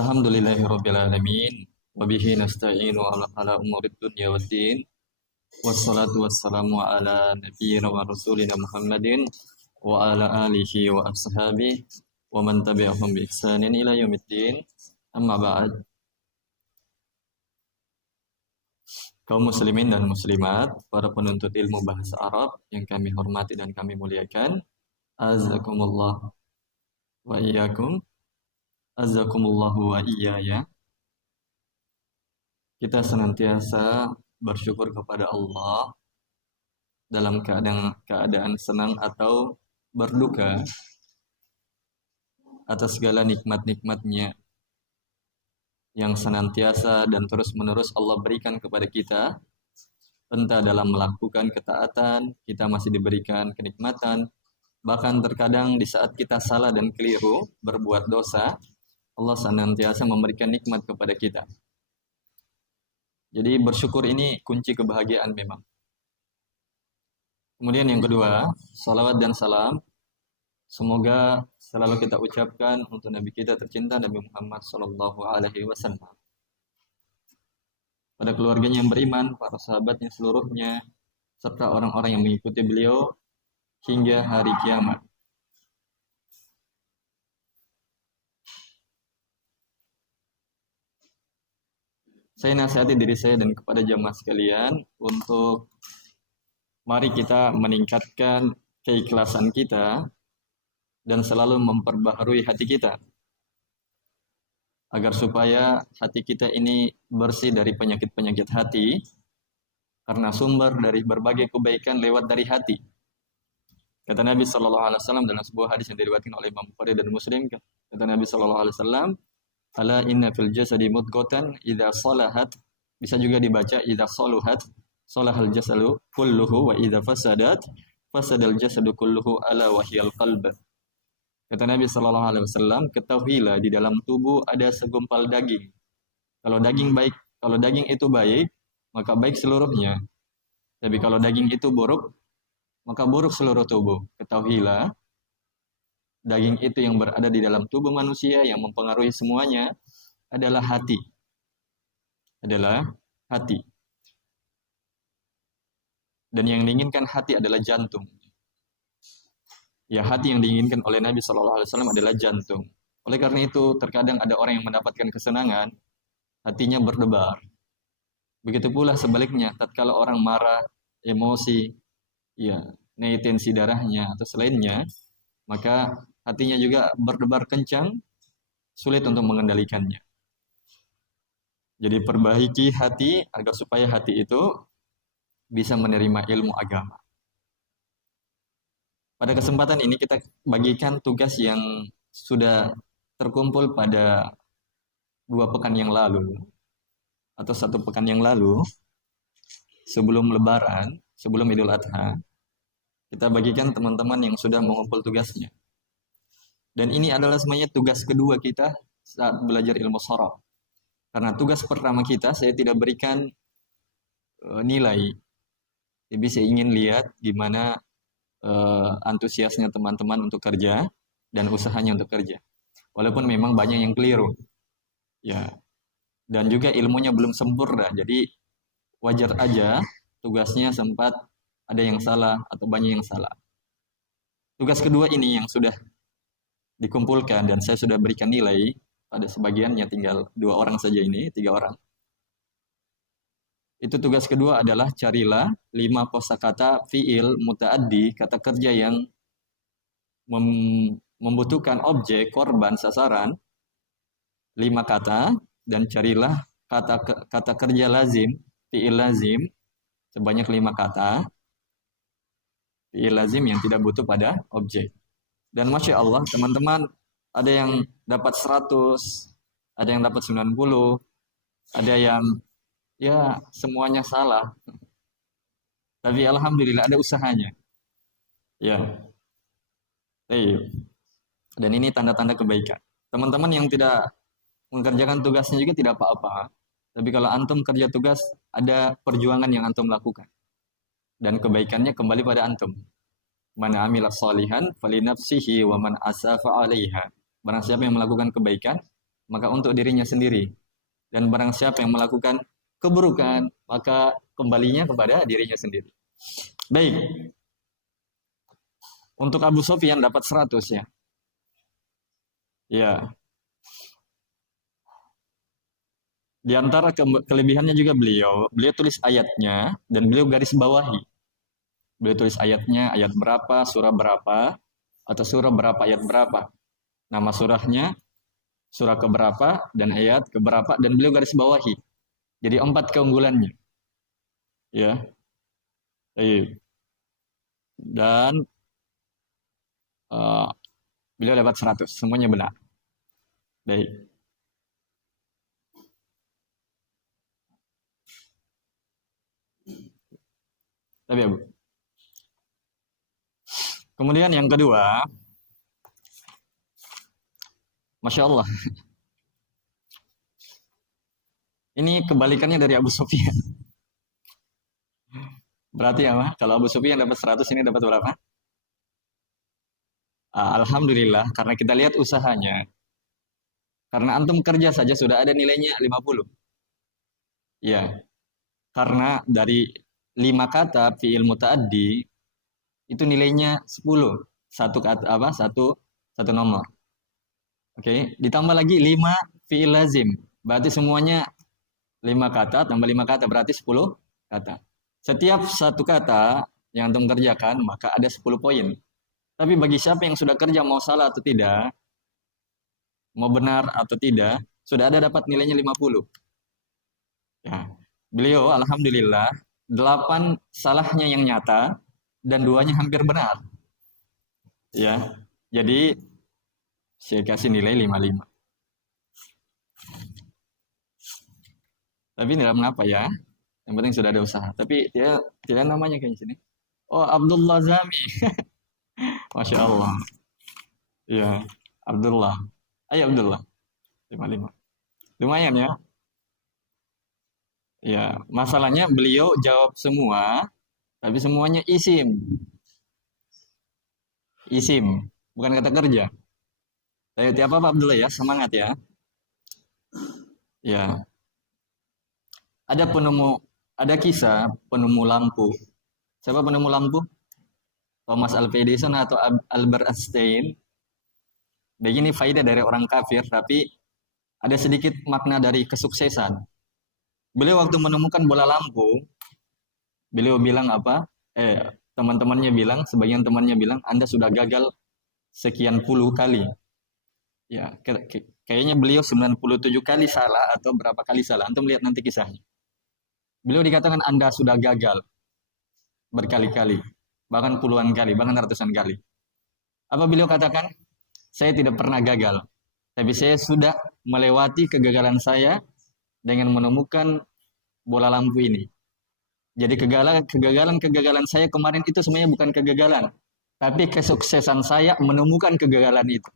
Alhamdulillahirabbil alamin wa bihi nasta'inu ala umurid dunya waddin wassalatu wassalamu ala nabiyyina wa rasulina Muhammadin wa ala alihi wa ashabihi wa man tabi'ahum bi ihsanin ila yaumiddin. Amma ba'd. Kaum muslimin dan muslimat, para penuntut ilmu bahasa Arab yang kami hormati dan kami muliakan, azakumullah wa iyyakum. Azakumullahu wa iyaya. Kita senantiasa bersyukur kepada Allah dalam keadaan senang atau berduka atas segala nikmat-nikmatnya yang senantiasa dan terus-menerus Allah berikan kepada kita. Entah dalam melakukan ketaatan, kita masih diberikan kenikmatan. Bahkan terkadang di saat kita salah dan keliru, berbuat dosa, Allah senantiasa memberikan nikmat kepada kita. Jadi bersyukur ini kunci kebahagiaan memang. Kemudian yang kedua, salawat dan salam semoga selalu kita ucapkan untuk Nabi kita tercinta Nabi Muhammad SAW, pada keluarganya yang beriman, para sahabatnya seluruhnya, serta orang-orang yang mengikuti beliau hingga hari kiamat. Saya nasihati diri saya dan kepada jamaah sekalian untuk mari kita meningkatkan keikhlasan kita dan selalu memperbaharui hati kita agar supaya hati kita ini bersih dari penyakit-penyakit hati, karena sumber dari berbagai kebaikan lewat dari hati. Kata Nabi SAW dalam sebuah hadis yang diriwayatkan oleh Imam Bukhari dan Muslim, kata Nabi SAW, ala inna fil jasadi mudghatan idza salahat, bisa juga dibaca idza saluhat salahal jasadu kulluhu wa idza fasadat fasadal jasadu kulluhu ala wahyal qalb. Kata Nabi sallallahu alaihi wasallam, ketahuilah di dalam tubuh ada segumpal daging. Kalau daging itu baik, maka baik seluruhnya. Tapi kalau daging itu buruk, maka buruk seluruh tubuh. Ketahuilah daging itu yang berada di dalam tubuh manusia yang mempengaruhi semuanya adalah hati. Dan yang diinginkan hati adalah jantung. Ya, hati yang diinginkan oleh Nabi SAW adalah jantung. Oleh karena itu, terkadang ada orang yang mendapatkan kesenangan, hatinya berdebar. Begitu pula sebaliknya, tatkala orang marah, emosi, ya, naik tensi darahnya atau selainnya, maka hatinya juga berdebar kencang, sulit untuk mengendalikannya. Jadi perbaiki hati agar supaya hati itu bisa menerima ilmu agama. Pada kesempatan ini kita bagikan tugas yang sudah terkumpul pada 2 pekan yang lalu atau 1 pekan yang lalu, sebelum Lebaran, sebelum Idul Adha. Kita bagikan teman-teman yang sudah mengumpul tugasnya. Dan ini adalah semuanya tugas kedua kita saat belajar ilmu sharaf. Karena tugas pertama kita saya tidak berikan nilai. Jadi saya ingin lihat gimana antusiasnya teman-teman untuk kerja dan usahanya untuk kerja. Walaupun memang banyak yang keliru. Ya. Dan juga ilmunya belum sempurna. Jadi wajar aja tugasnya sempat ada yang salah atau banyak yang salah. Tugas kedua ini yang sudah dikumpulkan dan saya sudah berikan nilai pada sebagiannya, tinggal 2 orang saja ini, 3 orang. Itu tugas kedua adalah carilah 5 kosakata fiil mutaaddi, kata kerja yang membutuhkan objek, korban, sasaran, 5 kata, dan carilah kata kerja lazim, fiil lazim sebanyak 5 kata. Fiil lazim yang tidak butuh pada objek. Dan Masya Allah, teman-teman ada yang dapat 100, ada yang dapat 90, ada yang ya semuanya salah. Tapi Alhamdulillah ada usahanya. Ya. Dan ini tanda-tanda kebaikan. Teman-teman yang tidak mengerjakan tugasnya juga tidak apa-apa. Tapi kalau antum kerja tugas, ada perjuangan yang antum lakukan. Dan kebaikannya kembali pada antum. Man amila shalihan falinafsihi wa man asafa 'alaiha. Barang siapa yang melakukan kebaikan, maka untuk dirinya sendiri. Dan barang siapa yang melakukan keburukan, maka kembalinya kepada dirinya sendiri. Baik. Untuk Abu Sufyan dapat 100 ya. Ya. Di antara kelebihannya juga beliau tulis ayatnya dan beliau garis bawahi. Beliau tulis ayatnya, ayat berapa, surah berapa, atau surah berapa, ayat berapa. Nama surahnya, surah keberapa, dan ayat keberapa, dan beliau garis bawahi. Jadi 4 keunggulannya. Ya. Dan beliau dapat 100, semuanya benar. Baik. Tapi Abu. Kemudian yang kedua, Masya Allah. Ini kebalikannya dari Abu Sufyan. Berarti apa? Kalau Abu Sufyan dapat 100, ini dapat berapa? Alhamdulillah, karena kita lihat usahanya. Karena antum kerja saja sudah ada nilainya 50. Ya, karena dari 5 kata fi'il muta'addi itu nilainya 10. Satu kata apa? Satu nomor. Oke, ditambah lagi 5 fi'il lazim. Berarti semuanya 5 kata tambah 5 kata berarti 10 kata. Setiap satu kata yang antum kerjakan maka ada 10 poin. Tapi bagi siapa yang sudah kerja mau salah atau tidak, mau benar atau tidak, sudah ada dapat nilainya 50. Ya. Beliau alhamdulillah 8 salahnya yang nyata dan 2-nya hampir benar. Ya. Jadi saya kasih nilai 55. Tapi dalam apa ya? Yang penting sudah ada usaha. Tapi dia tidak namanya kayak sini. Oh, Abdullah Zami. Masya Allah. Iya, Abdullah. Ayo Abdullah. 55. Lumayan ya. Ya, masalahnya beliau jawab semua, tapi semuanya isim. Isim, bukan kata kerja. Ayo tiap apa Abdullah ya, semangat ya. Ya. Ada kisah penemu lampu. Siapa penemu lampu? Thomas Alva Edison atau Albert Einstein. Begini faedah dari orang kafir, tapi ada sedikit makna dari kesuksesan. Beliau waktu menemukan bola lampu, beliau bilang apa? Teman-temannya bilang, sebagian temannya bilang, Anda sudah gagal sekian puluh kali. Ya, kayaknya beliau 97 kali salah atau berapa kali salah. Antum lihat nanti kisahnya. Beliau dikatakan Anda sudah gagal berkali-kali, bahkan puluhan kali, bahkan ratusan kali. Apa beliau katakan? Saya tidak pernah gagal, tapi saya sudah melewati kegagalan saya dengan menemukan bola lampu ini. Jadi kegagalan saya kemarin itu sebenarnya bukan kegagalan, tapi kesuksesan saya menemukan kegagalan itu.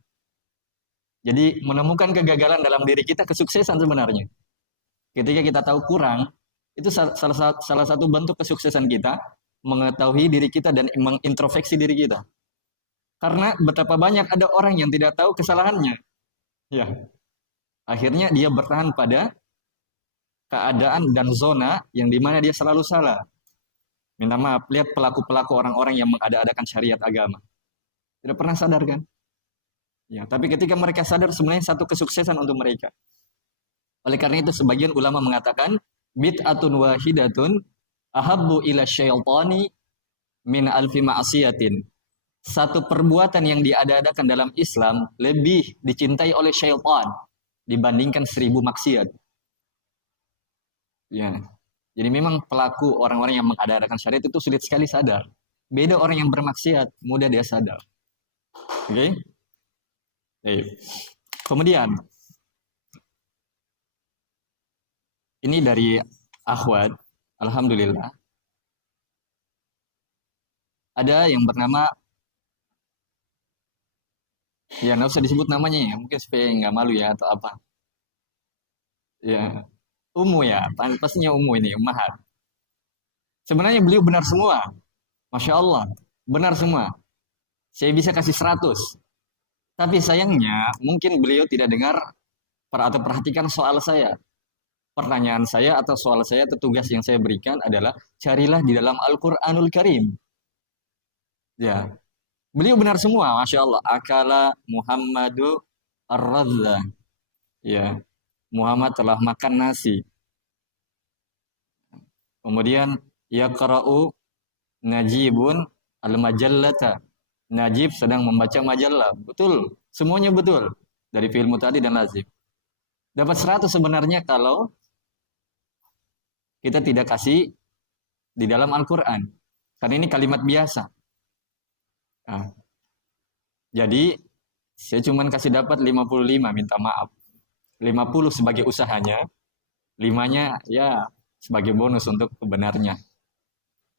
Jadi menemukan kegagalan dalam diri kita kesuksesan sebenarnya. Ketika kita tahu kurang, itu salah satu bentuk kesuksesan kita, mengetahui diri kita dan mengintrospeksi diri kita. Karena betapa banyak ada orang yang tidak tahu kesalahannya. Ya. Akhirnya dia bertahan pada keadaan dan zona yang dimana dia selalu salah. Minta maaf, lihat pelaku-pelaku orang-orang yang mengada-adakan syariat agama. Tidak pernah sadar kan? Ya, tapi ketika mereka sadar sebenarnya satu kesuksesan untuk mereka. Oleh karena itu sebagian ulama mengatakan bid'atun wahidatun ahabbu ila syaitani min alfi ma'asiyatin. Satu perbuatan yang diada-adakan dalam Islam lebih dicintai oleh syaitan dibandingkan 1000 maksiat. Ya. Jadi memang pelaku orang-orang yang mengada-adakan syariat itu sulit sekali sadar. Beda orang yang bermaksiat, mudah dia sadar. Oke? Kemudian ini dari akhwat, alhamdulillah. Ada yang bernama, ya nggak usah disebut namanya ya, mungkin supaya nggak malu ya atau apa. Ya, ya, pastinya ini, Ummahat. Sebenarnya beliau benar semua. Masya Allah, benar semua. Saya bisa kasih 100. Tapi sayangnya mungkin beliau tidak dengar atau perhatikan soal saya. Pertanyaan saya atau soal saya atau tugas yang saya berikan adalah carilah di dalam Al-Qur'anul Karim. Ya, beliau benar semua, Masya Allah. Akala Muhammadu ar-radza. Ya, Muhammad telah makan nasi. Kemudian yaqra'u Najibun al-majallata. Najib sedang membaca majalah. Betul, semuanya betul. Dari filmu tadi dan lazim. Dapat 100 sebenarnya kalau kita tidak kasih di dalam Al-Quran. Karena ini kalimat biasa. Nah, jadi saya cuma kasih dapat 55, minta maaf. 50 sebagai usahanya, 5-nya ya sebagai bonus untuk kebenarnya.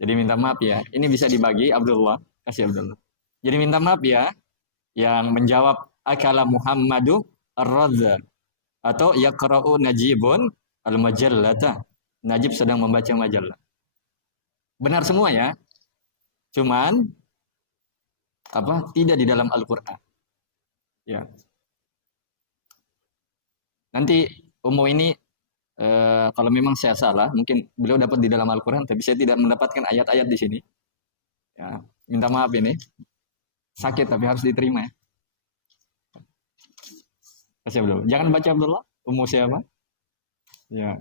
Jadi minta maaf ya. Ini bisa dibagi Abdullah, kasih Abdullah. Jadi minta maaf ya yang menjawab akala Muhammadu ar-radza atau yaqra'u Najibun al-majallata. Najib sedang membaca majalah. Benar semua ya. Cuman tidak di dalam Al-Qur'an. Ya. Nanti umum ini kalau memang saya salah, mungkin beliau dapat di dalam Al-Quran, tapi saya tidak mendapatkan ayat-ayat di sini. Ya, minta maaf ini. Sakit tapi harus diterima ya. Kasih Abdullah. Jangan baca Abdullah. Umum siapa? Ya.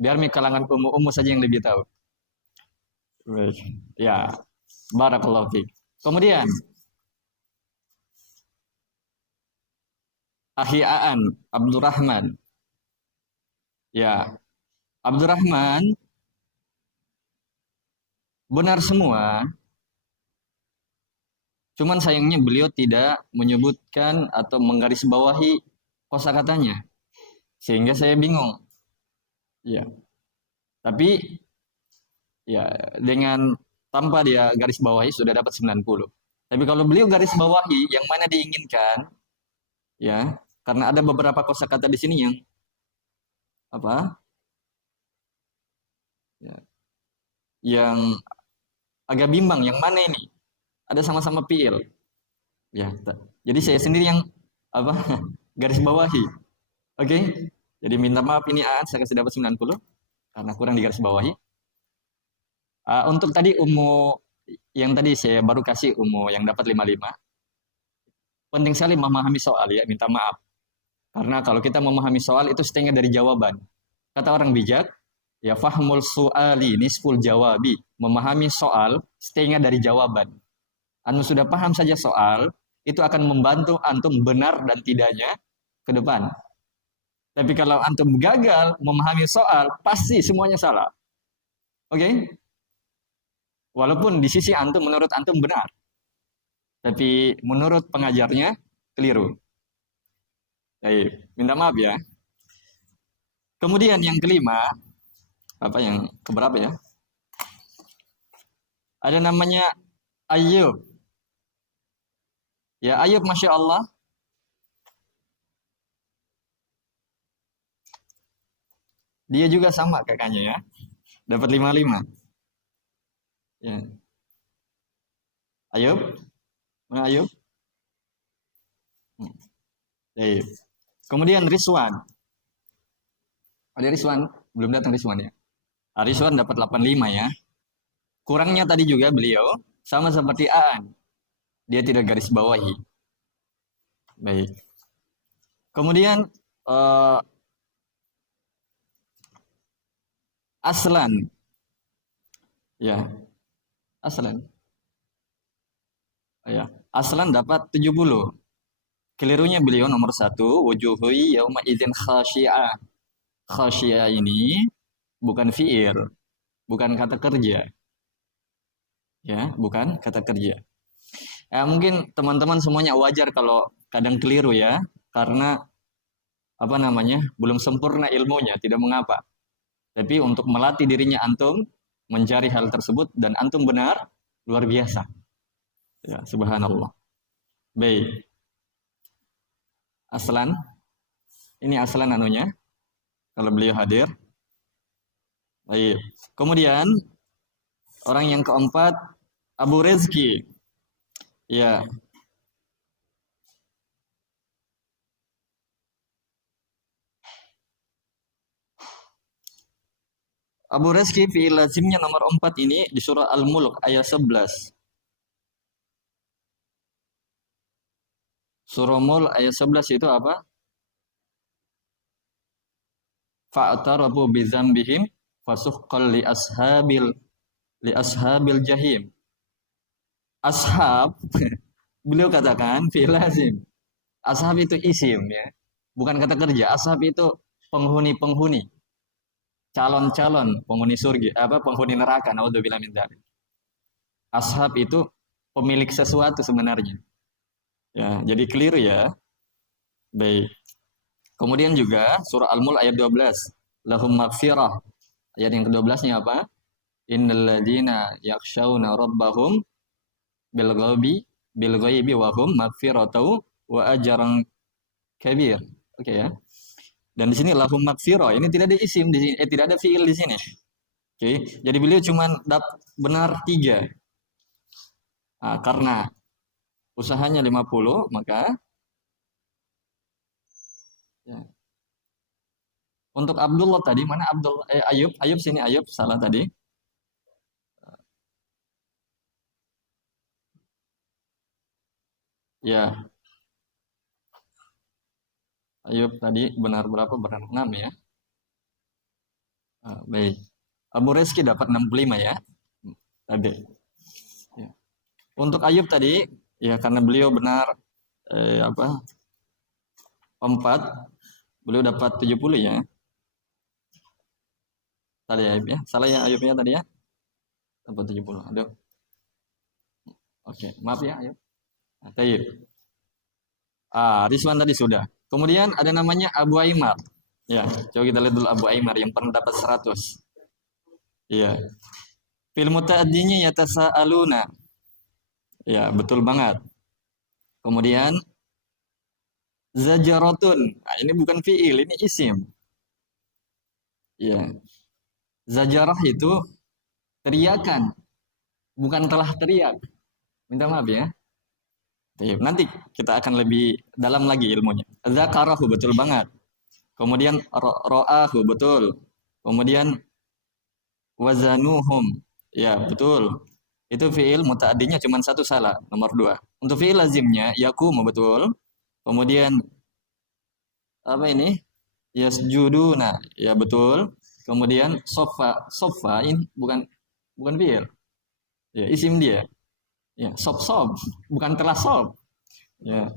Biar kalangan umum saja yang lebih tahu. Baik. Ya. Barakallahu fiik. Kemudian Ahi'aan Abdurrahman. Ya, Abdurrahman benar semua. Cuman sayangnya beliau tidak menyebutkan atau menggarisbawahi kosakatanya. Sehingga saya bingung. Ya. Tapi ya dengan tanpa dia garis bawahi sudah dapat 90. Tapi kalau beliau garis bawahi yang mana diinginkan, ya, karena ada beberapa kosakata di sini yang ya, yang agak bimbang, yang mana ini? Ada sama-sama fiil. Ya, jadi saya sendiri yang garis bawahi. Oke? Jadi minta maaf ini saya kasih dapat 90 karena kurang di garis bawahi. Untuk tadi yang tadi saya baru kasih yang dapat 55. Penting sekali memahami soal ya, minta maaf. Karena kalau kita memahami soal itu setengah dari jawaban. Kata orang bijak, ya fahmul su'ali nisful jawabi. Memahami soal setengah dari jawaban. Antum sudah paham saja soal, itu akan membantu antum benar dan tidaknya ke depan. Tapi kalau antum gagal memahami soal, pasti semuanya salah. Oke? Walaupun di sisi antum menurut antum benar. Tapi menurut pengajarnya keliru. Baik, minta maaf ya. Kemudian yang kelima, yang keberapa ya? Ada namanya Ayub. Ya Ayub, Masya Allah. Dia juga sama kakaknya ya. Dapat 55. Ya. Ayub? Mana Ayub? Baik. Kemudian Rizwan. Ada Rizwan? Belum datang Rizwan ya? Rizwan dapat 85 ya. Kurangnya tadi juga beliau sama seperti Aan. Dia tidak garis bawahi. Baik. Kemudian Aslan. Ya. Aslan. Ya. Aslan dapat 70. Kelirunya beliau nomor 1, wujuhui yauma idzin khasyi'ah. Khasyi'ah ini bukan fi'il, bukan kata kerja. Ya, bukan kata kerja. Ya, mungkin teman-teman semuanya wajar kalau kadang keliru ya, karena belum sempurna ilmunya, tidak mengapa. Tapi untuk melatih dirinya antum mencari hal tersebut dan antum benar, luar biasa. Ya, subhanallah. Baik. Aslan. Ini Aslan anunya. Kalau beliau hadir. Baik. Kemudian orang yang keempat Abu Rezki. Ya. Abu Reski fi'il lazimnya nomor 4 ini di surah Al-Mulk ayat 11. Surah Mulk ayat 11 itu apa? Fa'tarabu bidzambihim fasuhqal li ashabil jahim. Ashab beliau katakan fi'il lazim. Ashab itu isim ya. Bukan kata kerja. Ashab itu penghuni-penghuni, calon-calon penghuni surga, apa penghuni neraka. Naudzubillah min dzalik. Ashab itu pemilik sesuatu sebenarnya. Ya, jadi clear ya. Baik. Kemudian juga surah Al-Mulk ayat 12. Lahum maghfirah. Ayat yang ke-12-nya apa? Innal ladzina yakhshawna rabbahum bil ghaibi wa hum maghfiratau wa ajran kabir. Oke ya. Dan di sini lahum maghfirah. Ini tidak ada isim di sini, tidak ada fiil di sini. Oke. Jadi beliau cuma benar 3. Nah, karena usahanya 50, maka ya. Untuk Abdullah tadi mana Ayub sini Ayub salah tadi. Ya, Ayub tadi benar berapa? Benar 6 ya. Baik. Abu Reski dapat 65 ya. Tadi. Ya. Untuk Ayub tadi ya karena beliau benar 4, beliau dapat 70 ya. Tadi Ayub ya. Salah ya Ayubnya tadi ya. Dapat 70. Aduh. Oke, maaf ya Ayub. Tayyib. Rizwan tadi sudah. Kemudian ada namanya Abu Aimar. Ya, coba kita lihat dulu Abu Aimar yang pernah dapat 100. Iya. Fil muta'addinya yatasaaluna. Ya, betul banget. Kemudian zajaratun. Nah, ini bukan fiil, ini isim. Ya. Zajarah itu teriakan, bukan telah teriak. Minta maaf ya. Nanti kita akan lebih dalam lagi ilmunya. Zakarahu betul banget. Kemudian ro'ahu betul. Kemudian wazanuhum. Ya, betul. Itu fiil muta'addinya cuma satu salah, nomor 2. Untuk fiil lazimnya yakumu betul. Kemudian apa ini? Yasjuduna. Ya, betul. Kemudian sofa ini bukan fiil. Ya, isim dia. Ya, sob bukan telah sob. Ya.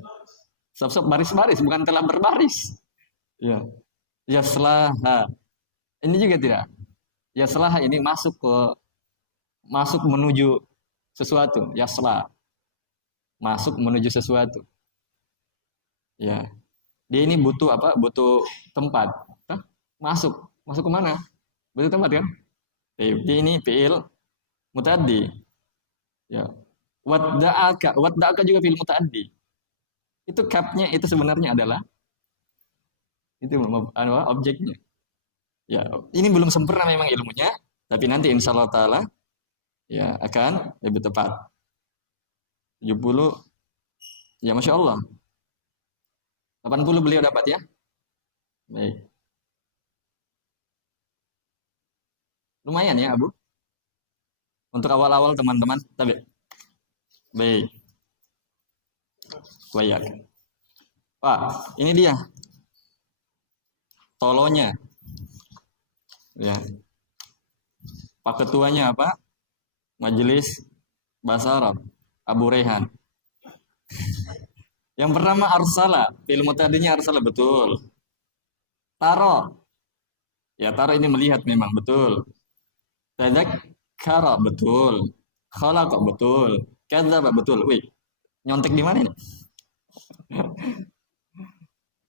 Sob baris-baris bukan telah berbaris. Ya. Yaslaha. Ini juga tidak. Yaslaha ini masuk menuju sesuatu. Yasla. Masuk menuju sesuatu. Ya. Dia ini butuh apa? Butuh tempat. Hah? Masuk ke mana? Butuh tempat kan? Dia ini fiil mutaddi. Ya. Wadda'aka juga fiil mutaddi. Itu kapnya itu sebenarnya adalah itu objeknya. Ya, ini belum sempurna memang ilmunya, tapi nanti insya Allah taala ya akan lebih tepat. 70 ya Masya Allah. 80 beliau dapat ya. Baik. Lumayan ya Abu. Untuk awal-awal teman-teman, tapi baik. Baik. Ini dia. Tolonya. Ya. Pak ketuanya apa? Majelis Bahasa Arab. Abu Rehan. Yang pertama arsala. Ilmu tadinya arsala betul. Taro. Ya, taro ini melihat memang betul. Tadzakkara betul. Khalaqa betul. Kadzdzaba betul. Wih, nyontek di mana ini?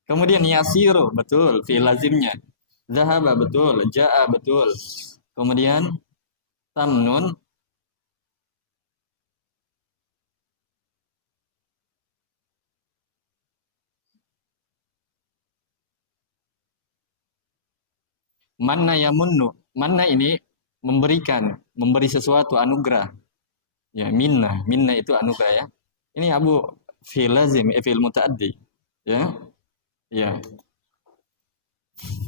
Kemudian yasiru betul, fi'il lazimnya. Zahaba betul, jaa betul. Kemudian tamnun manna yamunnu. Manna ini memberi sesuatu anugerah. Ya, minna itu anugerah ya. Ini Abu fi'il lazim, fi'il mutaaddi. Ya. Ya.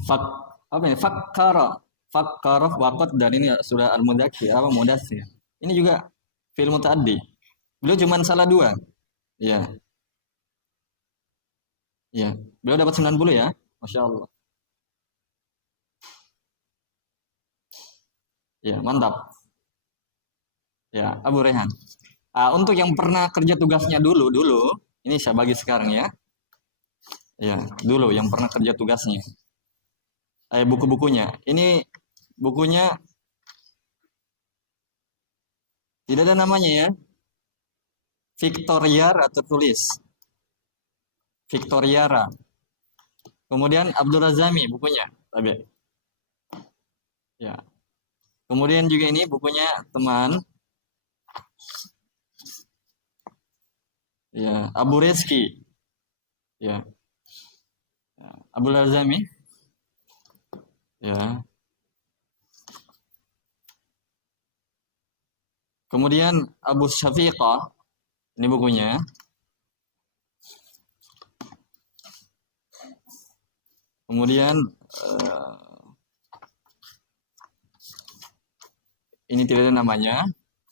Apa ini? Fakkara. Fakkar, waqad, dan ini surah Al-Mudaththir, apa Mudaththir. Ini juga fi'il muta'addi. Beliau cuma salah dua. Ya, ya. Beliau dapat 90 ya. Masya Allah. Ya, mantap. Ya, Abu Rehan. Untuk yang pernah kerja tugasnya dulu, ini saya bagi sekarang ya. Ya, dulu yang pernah kerja tugasnya. Buku-bukunya. Ini bukunya tidak ada namanya ya. Victoriara tertulis. Victoriara. Kemudian Abdul Razami bukunya. Tapi ya. Kemudian juga ini bukunya teman. Ya, Abu Rizki. Ya. Abdul Razami. Ya. Kemudian Abu Syafiqah. Ini bukunya. Kemudian ini tidak ada namanya.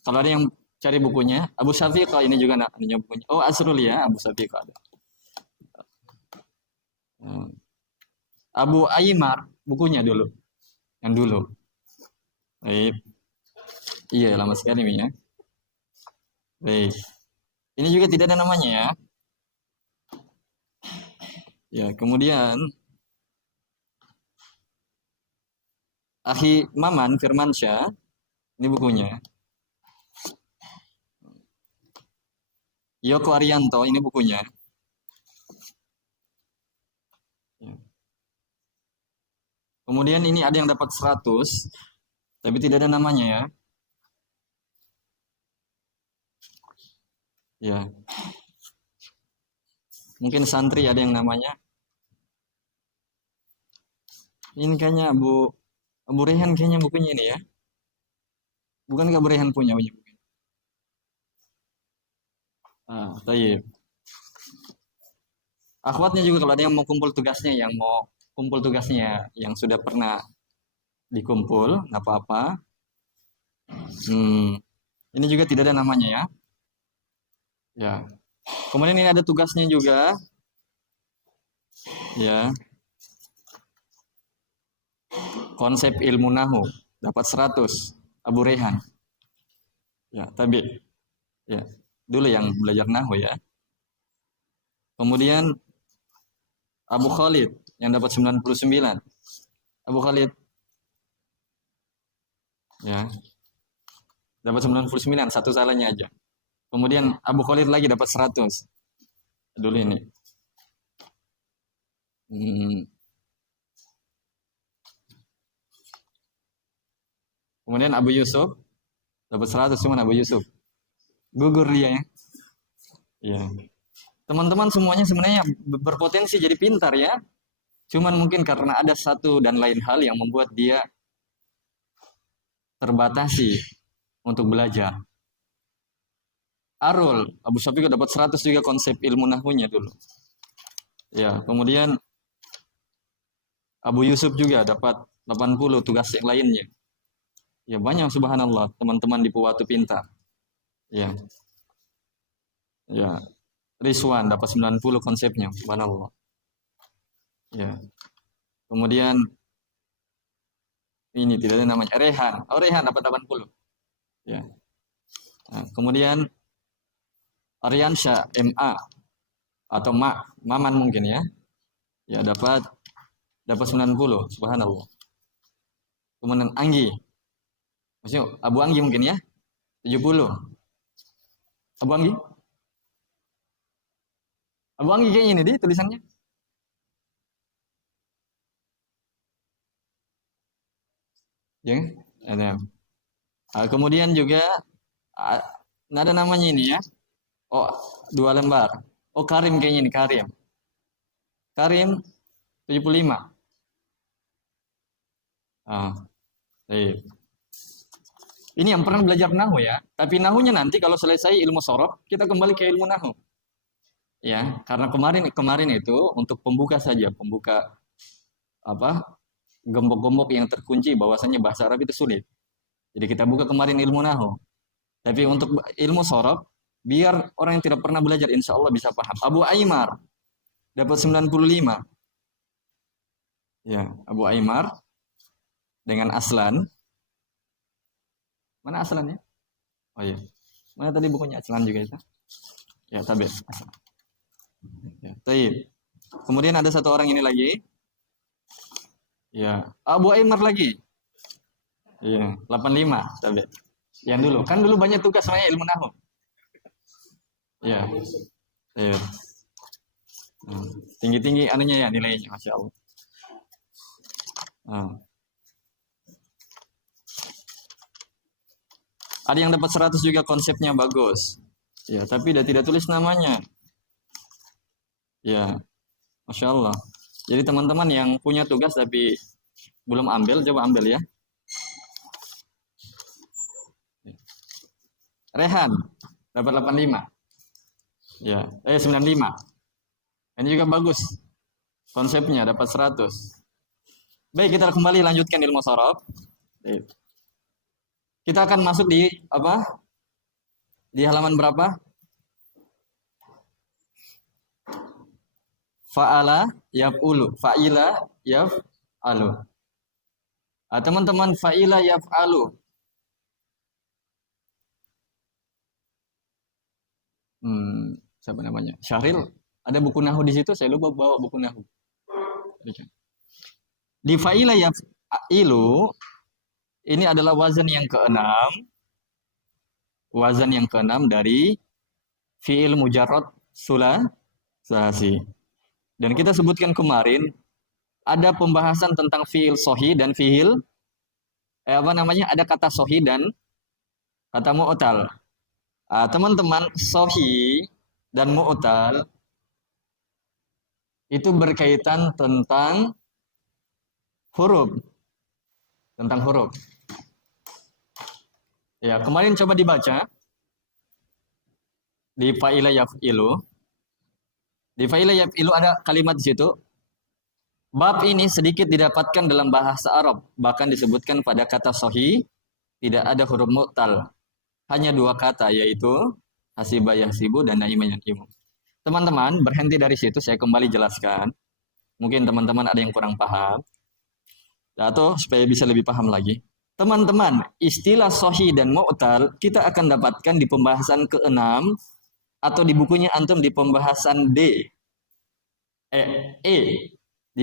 Kalau ada yang cari bukunya, Abu Syafiqah ini juga namanya bukunya. Oh, Asrul ya, Abu Syafiqah. Abu Aymar bukunya dulu. Yang dulu. Baik. Iya, lama sekali ini ya. Baik. Ini juga tidak ada namanya ya. Ya, kemudian Akhi Maman Firmansyah, ini bukunya. Yoko Arianto, ini bukunya. Ya. Kemudian ini ada yang dapat 100, tapi tidak ada namanya ya. Ya. Mungkin santri ada yang namanya. Ini kayaknya Abu Rehan kayaknya bukunya ini ya. Bukan Abu Rehan punya buku. Baik. Akhwatnya juga kalau ada yang mau kumpul tugasnya, yang sudah pernah dikumpul, nggak apa-apa. Ini juga tidak ada namanya ya. Ya. Kemudian ini ada tugasnya juga. Ya. Konsep ilmu nahu dapat 100. Abu Rehan. Ya, tapi ya, dulu yang belajar nahu ya. Kemudian Abu Khalid yang dapat 99. Abu Khalid ya. Dapat 99, satu salahnya aja. Kemudian Abu Khalid lagi dapat 100. Dulu ini. Kemudian Abu Yusuf dapat 100, cuma Abu Yusuf. Gugur dia ya. Ya. Teman-teman semuanya sebenarnya berpotensi jadi pintar ya. Cuman mungkin karena ada satu dan lain hal yang membuat dia terbatasi untuk belajar. Arul, Abu Syafiq dapat 100 juga konsep ilmu nahwunya dulu. Ya, kemudian Abu Yusuf juga dapat 80 tugas yang lainnya. Ya banyak subhanallah teman-teman di Puwatu pintar. Ya. Ya. Rizwan dapat 90 konsepnya, subhanallah. Ya. Kemudian ini tidak ada namanya Rehan. Oh, Rehan dapat 80. Ya. Nah, kemudian Aryansyah MA atau Maman mungkin ya. Ya dapat 90, subhanallah. Kemudian Anggi. Maksudnya Abu Anggi mungkin ya. 70. Abu Anggi? Abu Anggi kayaknya ini deh tulisannya. Ya, ada. Kemudian juga ada namanya ini ya. Oh, 2 lembar. Oh, Karim kayaknya ini, Karim. Karim 75. Baik. Ini yang pernah belajar nahu ya. Tapi nahunya nanti kalau selesai ilmu sorof, kita kembali ke ilmu nahu. Ya, karena kemarin itu untuk pembuka saja, pembuka apa? gembok-gembok yang terkunci bahwasanya bahasa Arab itu sulit. Jadi kita buka kemarin ilmu nahu. Tapi untuk ilmu sorof, biar orang yang tidak pernah belajar insya Allah bisa paham. Abu Aymar dapat 95. Ya, Abu Aymar dengan Aslan. Mana Aslan ya? Oh iya. Mana tadi bukunya Aslan juga itu? Ya, tabir. Ya, taib. Kemudian ada satu orang ini lagi. Ya, Abu Aymar lagi. Iya, 85, tabir. Yang dulu, kan dulu banyak tugas saya ilmu nahwu. Iya. Iya. Tinggi-tinggi anunya ya nilainya, Masya Allah. Ada yang dapat 100 juga, konsepnya bagus. Ya, tapi tidak tulis namanya. Ya, Masya Allah. Jadi teman-teman yang punya tugas tapi belum ambil, coba ambil ya. Rehan dapat 85. Ya, 95. Ini juga bagus. Konsepnya dapat 100. Baik, kita kembali lanjutkan ilmu sorof. Kita akan masuk di apa? Di halaman berapa? Fa'ala yaf'ulu. Fa'ila yaf'alu. Teman-teman, fa'ila yaf'alu. Siapa namanya? Syahril. Ada buku nahu di situ, saya lupa bawa buku nahu. Di fa'ila yaf'ilu, ini adalah wazan yang keenam. Wazan yang keenam dari fi'il mujarrad sulasi. Dan kita sebutkan kemarin, ada pembahasan tentang fi'il sohi dan fi'il, ada kata sohi dan kata mu'tal. Teman-teman, sohi dan mu'tal itu berkaitan tentang huruf. Tentang huruf. Ya, kemarin coba dibaca di fa'ila yaf'ilu. Di fa'ila yaf'ilu ada kalimat di situ. Bab ini sedikit didapatkan dalam bahasa Arab, bahkan disebutkan pada kata sohi tidak ada huruf mu'tal. Hanya 2 kata, yaitu hasiba yahsibu dan naima yakimu. Teman-teman, berhenti dari situ, saya kembali jelaskan. Mungkin teman-teman ada yang kurang paham, atau supaya bisa lebih paham lagi. Teman-teman, istilah sohi dan mu'tal kita akan dapatkan di pembahasan ke-6 atau di bukunya antum di pembahasan di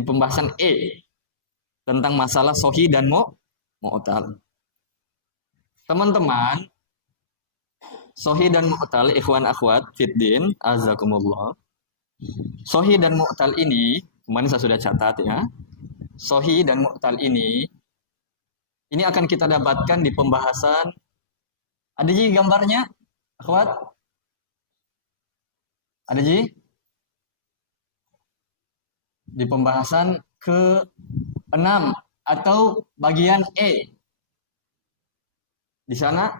pembahasan tentang masalah sohi dan mu'tal. Teman-teman, sohi dan mu'tal, ikhwan akhwat fiddin, azakumullah. Sohi dan mu'tal ini, kemarin saya sudah catat ya. Sohi dan mu'tal ini akan kita dapatkan di pembahasan. Ada ji gambarnya, akhwat? Ada ji? Di pembahasan ke-6 atau bagian Di sana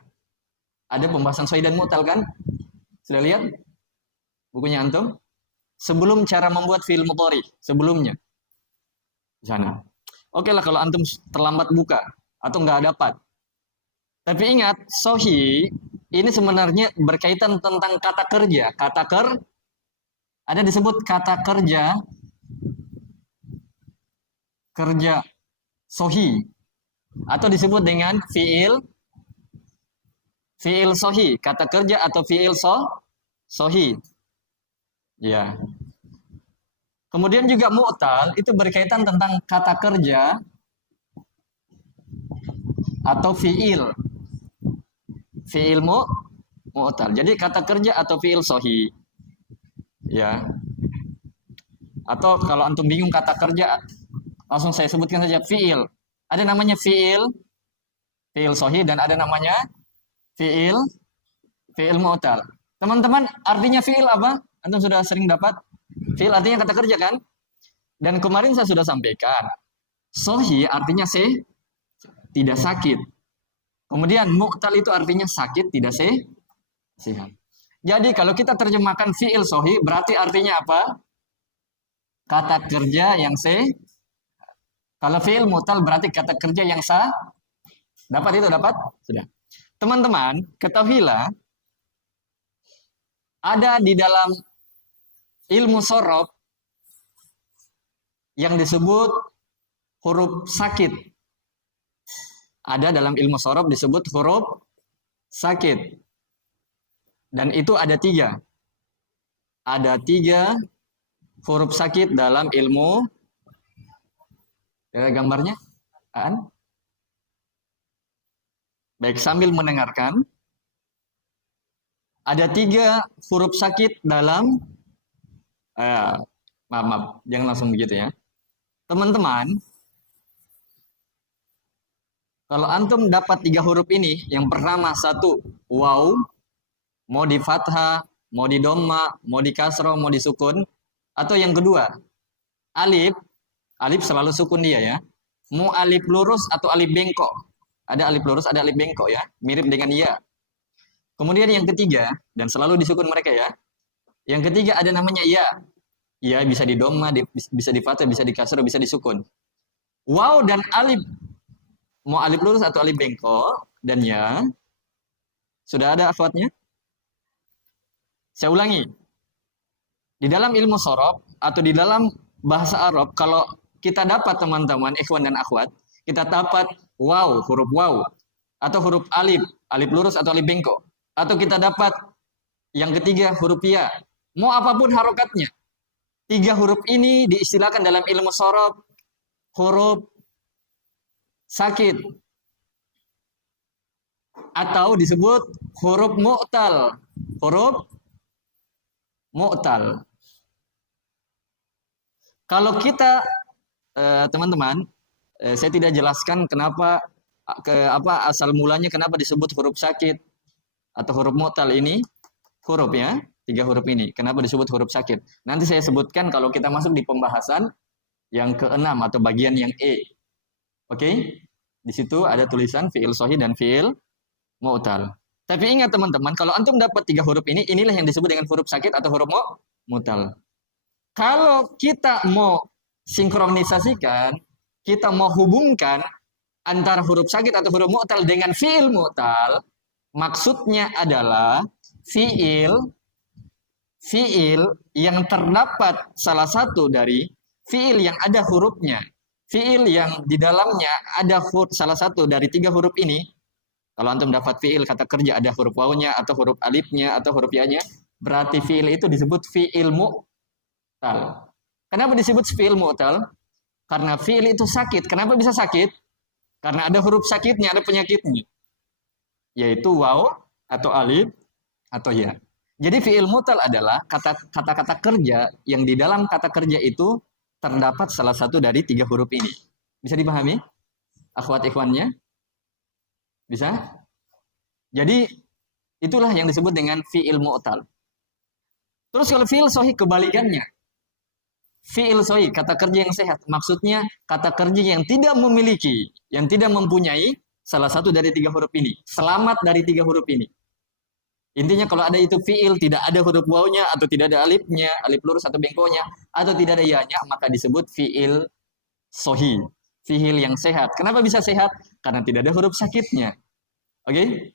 ada pembahasan sohi dan mu'tal kan? Sudah lihat bukunya antum? Sebelum cara membuat fi'il mudhari, sebelumnya. Di sana. Oke lah kalau antum terlambat buka atau nggak dapat. Tapi ingat, sohi ini sebenarnya berkaitan tentang kata kerja. Ada disebut kata kerja sohi. Atau disebut dengan fi'il sohi. Kata kerja atau fi'il sohi. Ya. Kemudian juga mu'tal itu berkaitan tentang kata kerja atau fi'il mu'tal. Jadi kata kerja atau fi'il sohi. Ya. Atau kalau antum bingung kata kerja, langsung saya sebutkan saja fi'il. Ada namanya fi'il sohi dan ada namanya fi'il mu'tal. Teman-teman, artinya fi'il apa? Antum sudah sering dapat? Fi'il artinya kata kerja kan? Dan kemarin saya sudah sampaikan. Sohi artinya tidak sakit. Kemudian mu'tal itu artinya sakit, tidak sehat. Jadi kalau kita terjemahkan fi'il sohi berarti artinya apa? Kata kerja yang Kalau fi'il mu'tal berarti kata kerja yang sah. Dapat itu, dapat? Sudah. Teman-teman, ketahuilah ada di dalam ilmu sorof yang disebut huruf sakit. Ada dalam ilmu sorof disebut huruf sakit. Dan itu ada 3. Ada 3 huruf sakit dalam ilmu. Gambarnya? Aan? Baik, sambil mendengarkan. Ada 3 huruf sakit dalam maaf, jangan langsung begitu ya. Teman-teman, kalau antum dapat 3 huruf ini, yang pertama 1 waw, mau di fathah, mau di dhamma, mau di kasroh, mau di sukun, atau yang kedua alif, alif selalu sukun dia ya. Mau alif lurus atau alif bengkok. Ada alif lurus, ada alif bengkok ya, mirip dengan ya. Kemudian yang ketiga, dan selalu disukun mereka ya. Yang ketiga ada namanya ya. Ya bisa di dhamma, bisa di fathah, bisa di kasroh, bisa di sukun. Waw dan alif, mau alif lurus atau alif bengkok, dan ya. Sudah ada akhwatnya? Saya ulangi. Di dalam ilmu sorof atau di dalam bahasa Arab, kalau kita dapat teman-teman, ikhwan dan akhwat, kita dapat waw, huruf waw, atau huruf alif, alif lurus atau alif bengkok. Atau kita dapat yang ketiga huruf ya. Mau apapun harokatnya. 3 huruf ini diistilahkan dalam ilmu sorof huruf sakit. Atau disebut huruf mu'tal. Huruf mu'tal. Kalau kita teman-teman, saya tidak jelaskan kenapa asal mulanya kenapa disebut huruf sakit atau huruf mu'tal ini huruf ya, 3 huruf ini. Kenapa disebut huruf sakit? Nanti saya sebutkan kalau kita masuk di pembahasan yang ke-6 atau bagian yang E. Oke? Di situ ada tulisan fi'il sahih dan fi'il mu'tal. Tapi ingat teman-teman, kalau antum dapat 3 huruf ini, inilah yang disebut dengan huruf sakit atau huruf mu'tal. Kalau kita mau sinkronisasikan, kita mau hubungkan antara huruf sakit atau huruf mu'tal dengan fi'il mu'tal, maksudnya adalah fi'il yang terdapat salah satu dari fi'il yang ada hurufnya. Fi'il yang di dalamnya ada salah satu dari 3 huruf ini. Kalau antum dapat fi'il kata kerja ada huruf wawnya atau huruf alifnya atau huruf ya-nya, berarti fi'il itu disebut fi'il mu'tal. Kenapa disebut fi'il mu'tal? Karena fi'il itu sakit. Kenapa bisa sakit? Karena ada huruf sakitnya, ada penyakitnya. Yaitu waw atau alif atau ya. Jadi fi'il mu'tal adalah kata-kata kerja yang di dalam kata kerja itu terdapat salah satu dari 3 huruf ini. Bisa dipahami? Akhwat ikhwannya? Bisa? Jadi itulah yang disebut dengan fi'il mu'tal. Terus kalau fi'il sahih kebalikannya. Fi'il sahih, kata kerja yang sehat. Maksudnya kata kerja yang tidak memiliki, yang tidak mempunyai salah satu dari 3 huruf ini. Selamat dari 3 huruf ini. Intinya kalau ada itu fi'il, tidak ada huruf wawnya atau tidak ada alifnya, alif lurus atau bengkoknya, atau tidak ada ya-nya, maka disebut fi'il sahih. Fi'il yang sehat. Kenapa bisa sehat? Karena tidak ada huruf sakitnya. Oke?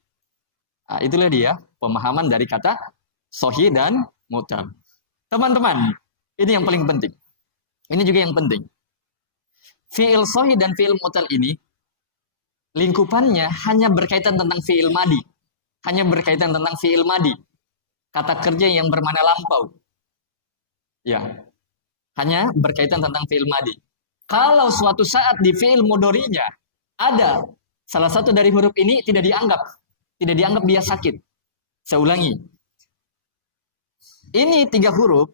Nah, itulah dia pemahaman dari kata sahih dan mu'tal. Teman-teman, ini yang paling penting. Ini juga yang penting. Fi'il sahih dan fi'il mu'tal ini lingkupannya hanya berkaitan tentang fi'il madi. Hanya berkaitan tentang fi'il madi. Kata kerja yang bermakna lampau. Ya. Hanya berkaitan tentang fi'il madi. Kalau suatu saat di fi'il mudhari'nya ada salah satu dari huruf ini tidak dianggap dia sakit. Saya ulangi. Ini 3 huruf,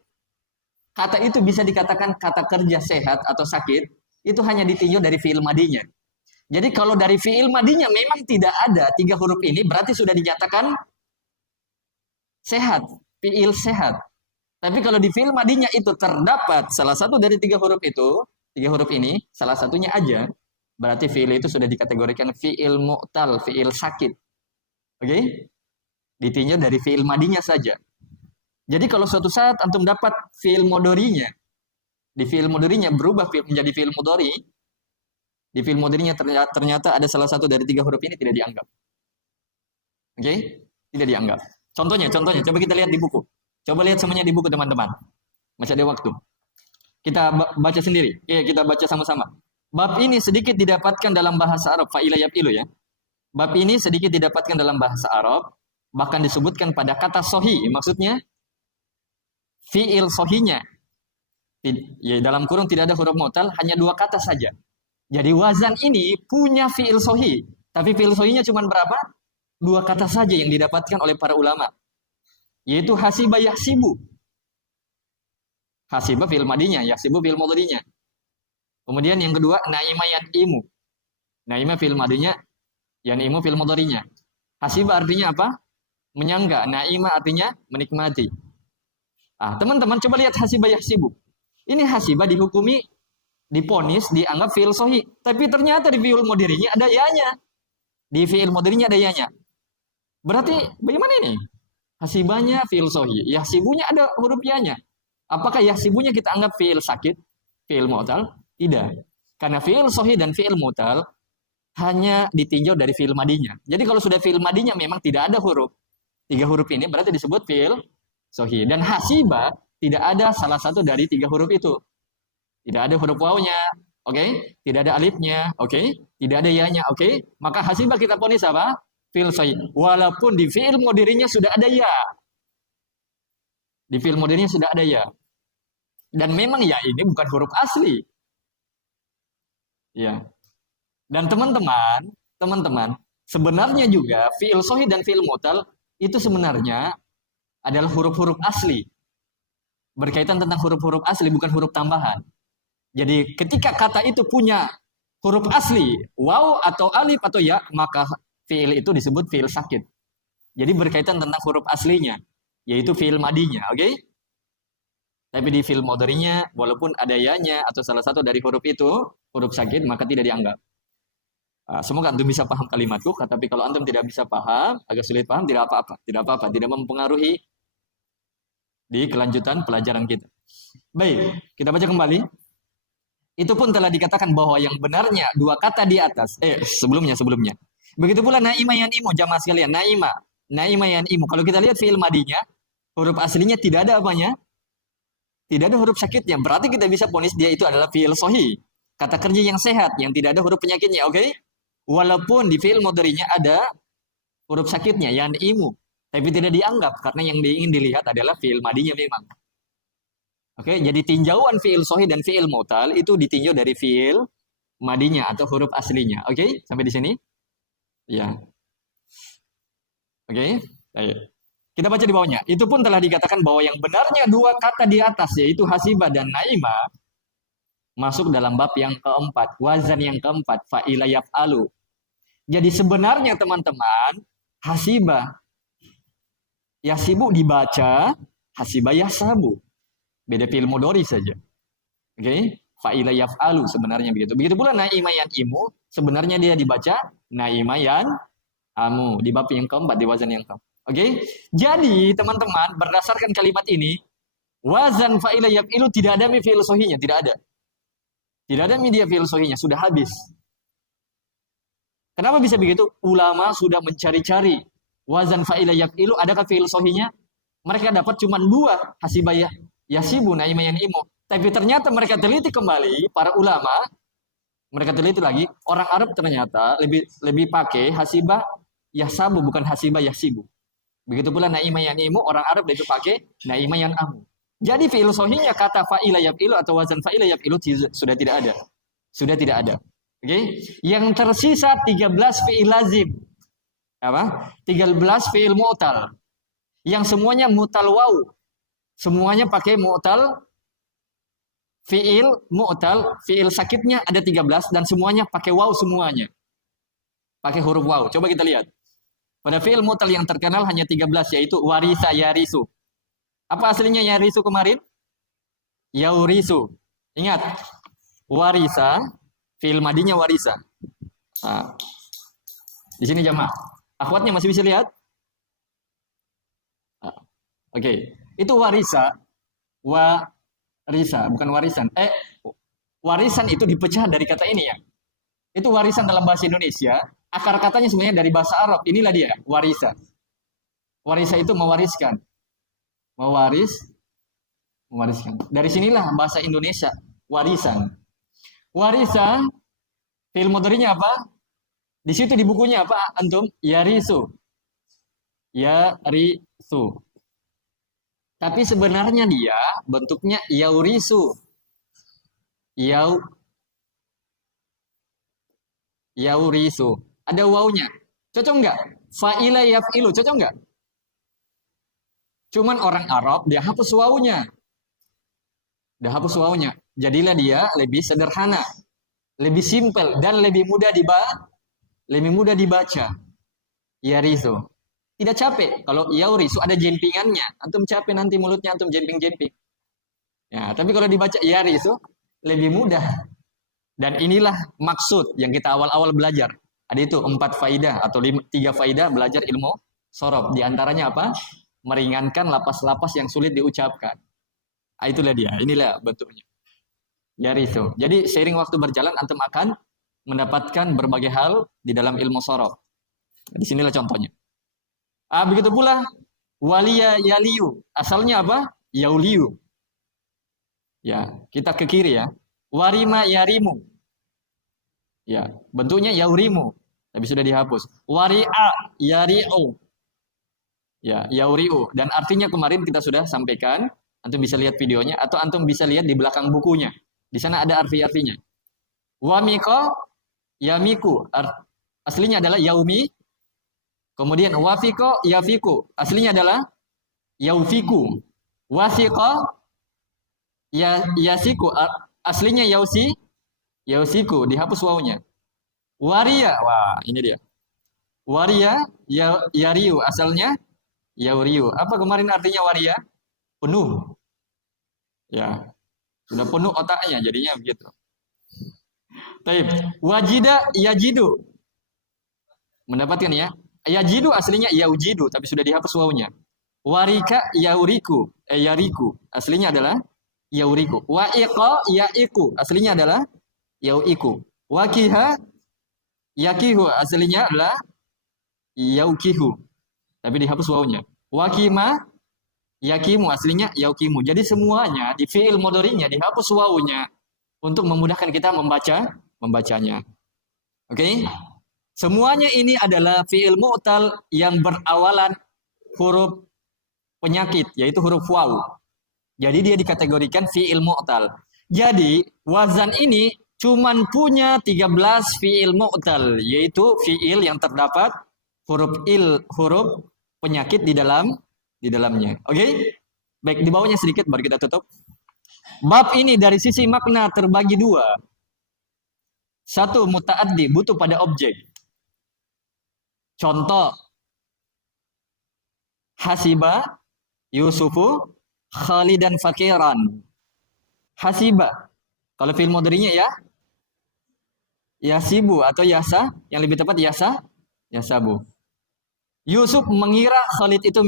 kata itu bisa dikatakan kata kerja sehat atau sakit, itu hanya ditinjau dari fi'il madinya. Jadi kalau dari fi'il madinya memang tidak ada 3 huruf ini, berarti sudah dinyatakan sehat, fi'il sehat. Tapi kalau di fi'il madinya itu terdapat salah satu dari 3 huruf itu, 3 huruf ini, salah satunya aja, berarti fi'il itu sudah dikategorikan fi'il mu'tal, fi'il sakit. Oke? Ditinjau dari fi'il madinya saja. Jadi kalau suatu saat antum dapat fi'il mudhari'nya, di fi'il mudhari'nya berubah menjadi fi'il mudhari', Di fi'il mudhari'nya ternyata ada salah satu dari 3 huruf ini tidak dianggap. Oke? Tidak dianggap. Contohnya, coba kita lihat di buku. Coba lihat semuanya di buku teman-teman. Masih ada waktu. Kita baca sendiri. Kita baca sama-sama. Bab ini sedikit didapatkan dalam bahasa Arab. Fa'ila yaf'ilu ya. Bab ini sedikit didapatkan dalam bahasa Arab. Bahkan disebutkan pada kata sohi. Maksudnya, fi'il sohinya. Ya, dalam kurung tidak ada huruf mu'tal, hanya 2 kata saja. Jadi wazan ini punya fi'il sohi. Tapi fi'il sohinya cuma berapa? 2 kata saja yang didapatkan oleh para ulama. Yaitu hasiba yahsibu. Hasiba fi'il madinya, yahsibu fi'il mudhari'nya. Kemudian yang kedua, naima yan'imu. Naima fi'il madinya, yan'imu fi'il mudhari'nya. Hasiba artinya apa? Menyangka. Naima artinya menikmati. Teman-teman coba lihat hasiba yahsibu. Ini hasiba dihukumi, diponis, dianggap fi'il sohi. Tapi ternyata di fi'il mudhari'nya ada ya-nya. Di fi'il mudhari'nya ada ya-nya. Berarti bagaimana ini? Hasibanya fi'il sohi. Yahsibunya ada huruf ya-nya. Apakah yahsibunya kita anggap fi'il sakit? Fi'il mu'tal? Tidak. Karena fi'il sohi dan fi'il mu'tal hanya ditinjau dari fi'il madinya. Jadi kalau sudah fi'il madinya memang tidak ada huruf. 3 huruf ini berarti disebut fi'il sohi. Dan hasiba tidak ada salah satu dari 3 huruf itu. Tidak ada huruf wawnya, oke? Tidak ada alifnya, oke? Tidak ada ya-nya, oke? Maka hasiba kita ponis apa? Fi'il sohi. Walaupun di fi'il mudhari'nya sudah ada ya. Di fi'il mudhari'nya sudah ada ya. Dan memang ya ini bukan huruf asli. Ya. Dan teman-teman, sebenarnya juga fi'il sohi dan fi'il mu'tal itu sebenarnya adalah huruf-huruf asli. Berkaitan tentang huruf-huruf asli, bukan huruf tambahan. Jadi ketika kata itu punya huruf asli, waw atau alif atau ya, maka fi'il itu disebut fi'il sakit. Jadi berkaitan tentang huruf aslinya, yaitu fi'il madinya, oke? Tapi di fi'il mudhari'nya, walaupun ada ya-nya atau salah satu dari huruf itu, huruf sakit, maka tidak dianggap. Semoga antum bisa paham kalimatku, tapi kalau antum tidak bisa paham, agak sulit paham, tidak apa-apa. Tidak mempengaruhi di kelanjutan pelajaran kita. Baik, kita baca kembali. Itu pun telah dikatakan bahwa yang benarnya 2 kata di atas. Sebelumnya. Begitu pula naima yan'imu, jamaah sekalian. Naima yan'imu. Kalau kita lihat fi'il madinya, huruf aslinya tidak ada apanya? Tidak ada huruf sakitnya. Berarti kita bisa ponis dia itu adalah fi'il sohi. Kata kerja yang sehat, yang tidak ada huruf penyakitnya, oke? Walaupun di fi'il mudhari'nya ada huruf sakitnya, yan'imu. Tapi tidak dianggap, karena yang ingin dilihat adalah fi'il madinya memang. Oke, jadi tinjauan fi'il sohi dan fi'il mu'tal itu ditinjau dari fi'il madinya atau huruf aslinya. Oke, sampai di sini? Ya. Oke, baik. Kita baca di bawahnya. Itu pun telah dikatakan bahwa yang benarnya 2 kata di atas, yaitu hasibah dan naima, masuk dalam bab yang keempat, wazan yang keempat, fa'ila yaf'alu. Jadi sebenarnya teman-teman, hasibah yasibu dibaca, hasibah yasabu. Beda fi'il mudhari saja. Oke? Fa'ila yaf'alu sebenarnya begitu. Begitu pula naima yan'imu, sebenarnya dia dibaca naima yan'amu. Di bab yang keempat, di wazan yang keempat. Oke? Jadi teman-teman, berdasarkan kalimat ini, wazan fa'ila yaf'ilu tidak ada mi fi'il sohinya, tidak ada. Tidak ada media fi'il sohinya, sudah habis. Kenapa bisa begitu? Ulama sudah mencari-cari wazan fa'ila yaf'ilu, adakah fi'il sohinya? Mereka dapat cuma 2, hasibah yasibu, naima yan'imu. Tapi ternyata mereka teliti kembali, para ulama, mereka teliti lagi, orang Arab ternyata lebih pakai hasibah yasabu, bukan hasibah yasibu. Begitu pula naima yan'imu, orang Arab lebih pakai naima yan'amu. Jadi fi'il sohinya kata fa'ila yaf'ilu atau wazan fa'ila yaf'ilu sudah tidak ada. Sudah tidak ada. Oke? Yang tersisa 13 fi'il lazim. Apa? 13 fi'il mu'tal. Yang semuanya mu'tal waw. Semuanya pakai mu'tal fi'il mu'tal, fi'il sakitnya ada 13 dan semuanya pakai waw semuanya. Pakai huruf waw. Coba kita lihat. Pada fi'il mu'tal yang terkenal hanya 13 yaitu warisa yarisu. Apa aslinya yarisu kemarin? Yaurisu. Ingat, warisa, fi'il madinya warisa. Nah, di sini jamaah. Akhwatnya masih bisa lihat? Oke. Itu warisa. Warisa, bukan warisan. Warisan itu dipecah dari kata ini ya. Itu warisan dalam bahasa Indonesia. Akar katanya sebenarnya dari bahasa Arab. Inilah dia, warisa. Warisa itu mewariskan. Mewariskan. Dari sinilah bahasa Indonesia, warisan. Warisan, fi'il mudhari'nya apa? Di situ di bukunya apa, antum? Yarisu. Yarisu. Tapi sebenarnya dia bentuknya yaurisu. Yaurisu. Ada wawunya. Cocok nggak? Fa'ila yaf'ilu. Cocok nggak? Cuman orang Arab dia hapus wawunya. Dia hapus wawunya. Jadilah dia lebih sederhana, lebih simpel dan lebih mudah dibaca. Yarisu. Tidak capek. Kalau yaurisu ada jempingannya. Antum capek nanti mulutnya antum jemping-jemping. Ya, tapi kalau dibaca yarisu lebih mudah. Dan inilah maksud yang kita awal-awal belajar. Ada itu 4 faidah atau 3 faidah belajar ilmu sorof. Di antaranya apa? Meringankan lapas-lapas yang sulit diucapkan. Nah, itulah dia. Inilah bentuknya. Yarisu. Jadi seiring waktu berjalan antum akan mendapatkan berbagai hal di dalam ilmu sorof. Di sinilah contohnya. Begitu pula waliya yaliyu. Asalnya apa? Yauliyu. Ya, kita ke kiri ya. Warima yarimu. Ya, bentuknya yaurimu. Tapi sudah dihapus. Wari'a yari'u. Ya, yauri'u. Dan artinya kemarin kita sudah sampaikan. Antum bisa lihat videonya. Atau antum bisa lihat di belakang bukunya. Di sana ada arti-artinya. Wamiko yamiku. Aslinya adalah yaumi. Kemudian wafiko yafiku. Aslinya adalah yaufiku. Wasiko yasiku. Aslinya yausiku. Dihapus wawunya. Waria. Wah, ini dia. Waria yariu. Asalnya yauriu. Apa kemarin artinya waria? Penuh. Ya. Sudah penuh otaknya jadinya begitu. Baik. Wajida yajidu. Mendapatkan ya? Yajidu aslinya yaujidu tapi sudah dihapus wawunya. Warika yauriku. Yariku. Aslinya adalah yauriku. Wa'iqa ya'iku. Aslinya adalah yau'iku. Wakiha yakihu. Aslinya adalah yaukihu. Tapi dihapus wawunya. Wakima yakimu. Aslinya yaukimu. Jadi semuanya di fi'il mudhari'nya dihapus wawunya untuk memudahkan kita membacanya. Oke? Semuanya ini adalah fi'il mu'tal yang berawalan huruf penyakit, yaitu huruf waw. Jadi dia dikategorikan fi'il mu'tal. Jadi wazan ini cuman punya 13 fi'il mu'tal, yaitu fi'il yang terdapat huruf penyakit di dalamnya. Oke? Baik, di bawahnya sedikit baru kita tutup. Bab ini dari sisi makna terbagi 2. 1 muta'addi, butuh pada objek. Contoh hasiba Yusufu Khalidan fakiran. Hasiba. Kalau fi'il mudhari'nya ya yasibu atau yasa, yang lebih tepat yasabu. Yusuf mengira Khalid itu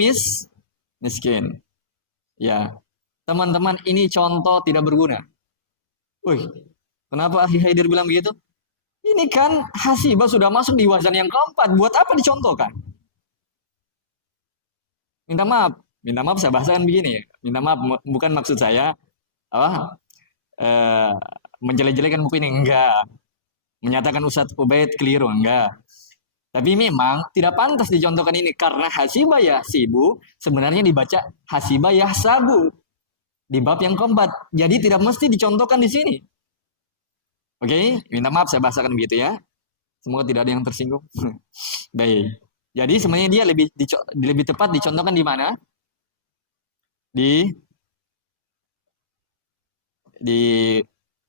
miskin. Ya. Teman-teman, ini contoh tidak berguna. Wih, kenapa Akhi Haidir bilang begitu? Ini kan hasiba sudah masuk di wazan yang keempat. Buat apa dicontohkan? Minta maaf saya bahasakan begini. Minta maaf, bukan maksud saya menjelek-jelekan buku ini, enggak. Menyatakan Ustadz Ubaid keliru, enggak. Tapi memang tidak pantas dicontohkan ini karena hasiba yahsibu sebenarnya dibaca hasiba yahsabu di bab yang keempat. Jadi tidak mesti dicontohkan di sini. Oke, minta maaf saya bahasakan begitu ya. Semoga tidak ada yang tersinggung. Baik. Jadi sebenarnya dia lebih tepat dicontohkan di mana? Di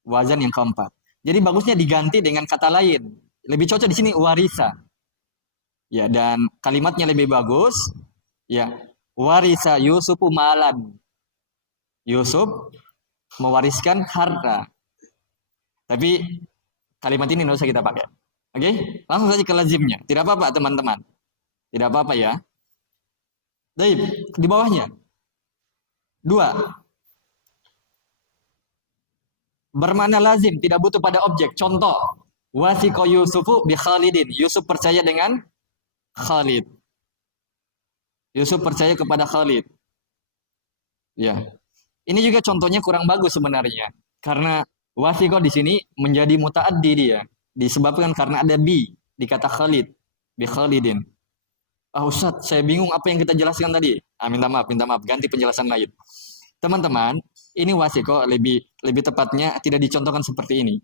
wazan yang keempat. Jadi bagusnya diganti dengan kata lain. Lebih cocok di sini warisa. Ya, dan kalimatnya lebih bagus. Ya, warisa Yusufu malan. Yusuf mewariskan harta. Tapi kalimat ini tidak usah kita pakai. Oke? Langsung saja ke lazimnya. Tidak apa-apa teman-teman. Tidak apa-apa ya. Baik, di bawahnya. 2. Bermakna lazim, tidak butuh pada objek. Contoh. Wasiqo Yusufu bi Khalidin. Yusuf percaya dengan Khalid. Yusuf percaya kepada Khalid. Ya. Ini juga contohnya kurang bagus sebenarnya. Karena wasiqo di sini menjadi mutaaddi dia. Disebabkan karena ada bi di kata Khalid. Bi Khalidin. Ah Ustaz, saya bingung apa yang kita jelaskan tadi. Ah, minta maaf, ganti penjelasan lain. Teman-teman, ini wasiqo lebih lebih tepatnya tidak dicontohkan seperti ini.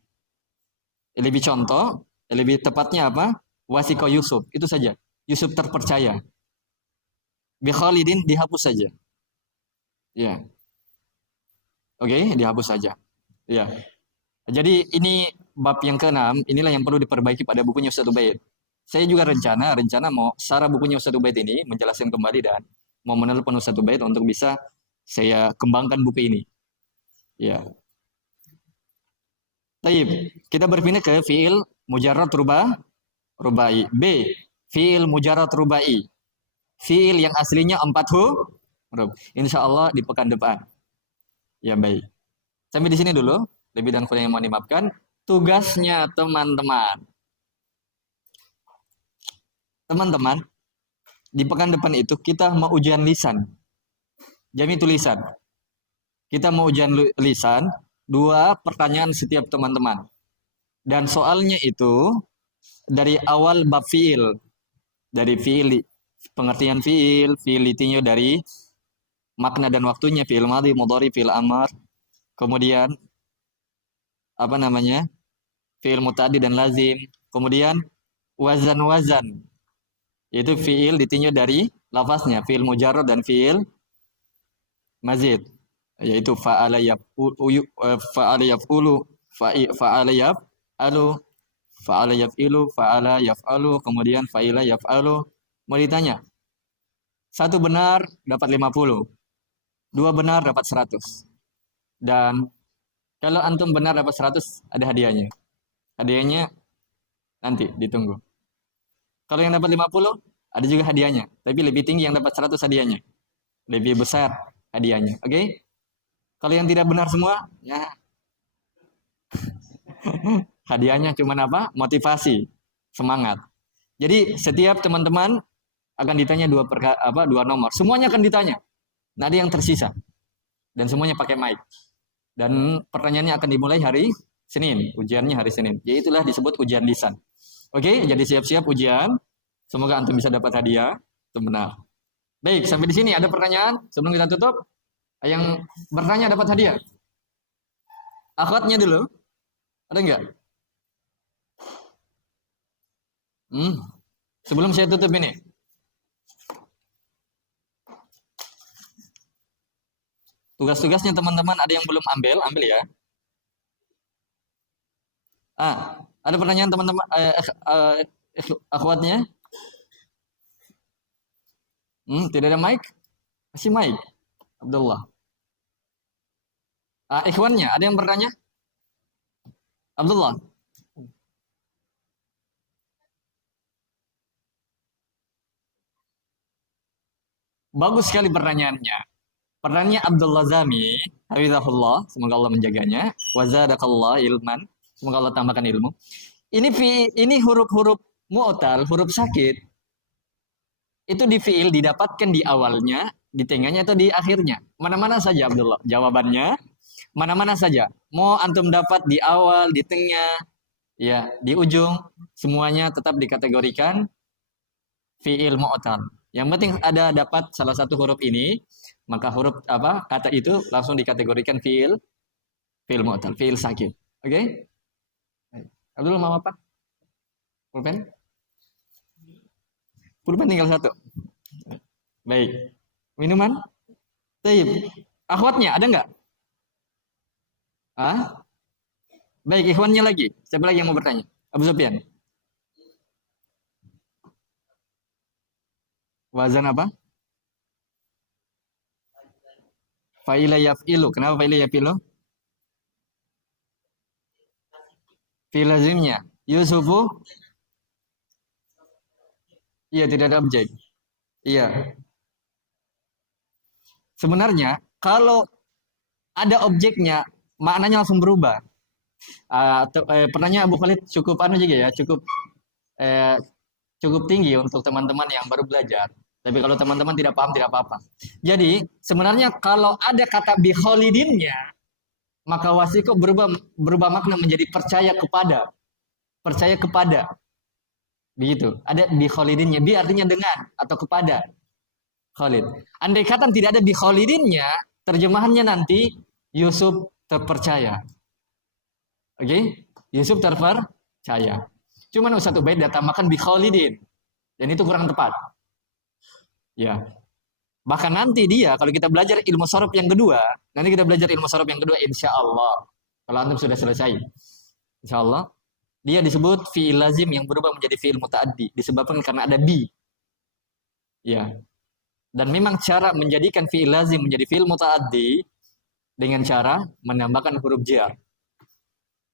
Lebih tepatnya apa? Wasiqo Yusuf, itu saja. Yusuf terpercaya. Bi Khalidin dihapus saja. Ya. Oke, dihapus saja. Ya. Jadi ini bab yang keenam, inilah yang perlu diperbaiki pada bukunya Ustaz Ubaid. Saya juga rencana mau sarah bukunya Ustaz Ubaid ini menjelaskan kembali dan mau menelpon Ustaz Ubaid untuk bisa saya kembangkan buku ini. Ya. Taib, kita berpindah ke fiil mujarrad rubai. B, fiil mujarrad rubai. Fiil yang aslinya 4 huruf. Insya Allah di pekan depan. Ya baik. Sampai di sini dulu. Lebih dan kurang yang mau dimaafkan. Tugasnya teman-teman. Teman-teman, di pekan depan itu kita mau ujian lisan. Jami tulisan. Kita mau ujian lisan. 2 pertanyaan setiap teman-teman. Dan soalnya itu dari awal bab fiil. Dari fiil, pengertian fiil ditinjau dari makna dan waktunya, fiil madhi, mudhari, fiil amar. Kemudian apa namanya? Fiil muta'addi dan lazim. Kemudian wazan. Yaitu fiil ditinjau dari lafaznya, fiil mujarrad dan fiil mazid. Yaitu fa'ala yaf'ulu, fa'ala yaf'alu, fa'ala yaf'ilu, fa'ala yaf'alu, kemudian fa'ila yaf'alu. Mau ditanya, 1 benar dapat 50, 2 benar dapat 100. Dan kalau antum benar dapat 100, ada hadiahnya. Hadiahnya nanti ditunggu. Kalau yang dapat 50, ada juga hadiahnya. Tapi lebih tinggi yang dapat 100 hadiahnya. Lebih besar hadiahnya. Oke? Okay? Kalau yang tidak benar semua, ya hadiahnya cuma apa? Motivasi, semangat. Jadi setiap teman-teman akan ditanya 2 nomor. Semuanya akan ditanya. Nah, ada yang tersisa. Dan semuanya pakai mic. Dan pertanyaannya akan dimulai hari Senin. Ujiannya hari Senin. Yaitulah disebut ujian lisan. Oke, jadi siap-siap ujian. Semoga antum bisa dapat hadiah. Itu benar. Baik, sampai di sini ada pertanyaan sebelum kita tutup. Yang bertanya dapat hadiah. Akhwatnya dulu. Ada enggak? Sebelum saya tutup ini. Tugas-tugasnya teman-teman ada yang belum ambil ya. Ada pertanyaan teman-teman akhwatnya? Tidak ada mic? Masih mic? Abdullah. Ikhwannya, ada yang bertanya? Abdullah. Bagus sekali pertanyaannya. Pertanyaannya Abdullah Zami, hafizahullah, semoga Allah menjaganya. Wa zadakallah ilman, semoga Allah tambahkan ilmu. Ini huruf-huruf mu'tal, huruf sakit. Itu di fiil didapatkan di awalnya, di tengahnya atau di akhirnya. Mana-mana saja Abdullah. Jawabannya mana-mana saja. Mau antum dapat di awal, di tengah, ya, di ujung, semuanya tetap dikategorikan fiil mu'tal. Yang penting ada dapat salah satu huruf ini, maka huruf kata itu langsung dikategorikan fiil mu'tal, fiil sakit. Oke? Okay? Abdul mau apa? Pulpen? Pulpen tinggal 1. Baik. Minuman? Baik. Akhwatnya ada nggak? Baik, ikhwannya lagi. Siapa lagi yang mau bertanya? Abu Sufyan. Wazan apa? Fa'ila yaf'ilu. Kenapa fa'ila yaf'ilu? Fi'il lazimnya. Yusufu? Iya, tidak ada objek. Iya. Sebenarnya, kalau ada objeknya, maknanya langsung berubah. Pertanyaan Abu Khalid cukup anu juga ya, eh, cukup tinggi untuk teman-teman yang baru belajar. Tapi kalau teman-teman tidak paham tidak apa-apa. Jadi sebenarnya kalau ada kata bikholidinnya, maka wasiko berubah berubah makna menjadi percaya kepada. Begitu. Ada bikholidinnya, bi artinya dengan atau kepada Khalid. Andai kata tidak ada bikholidinnya, terjemahannya nanti Yusuf terpercaya. Oke? Okay? Yusuf terpercaya. Cuman Ustaz Ubaid datamakan bikholidin. Dan itu kurang tepat. Ya. Bahkan nanti dia, kalau kita belajar ilmu sorof yang kedua, nanti kita belajar ilmu sorof yang kedua, insya Allah. Kalau antum sudah selesai. Insya Allah. Dia disebut fi'il lazim yang berubah menjadi fi'il muta'addi. Disebabkan karena ada bi. Ya. Dan memang cara menjadikan fi'il lazim menjadi fi'il muta'addi dengan cara menambahkan huruf jar.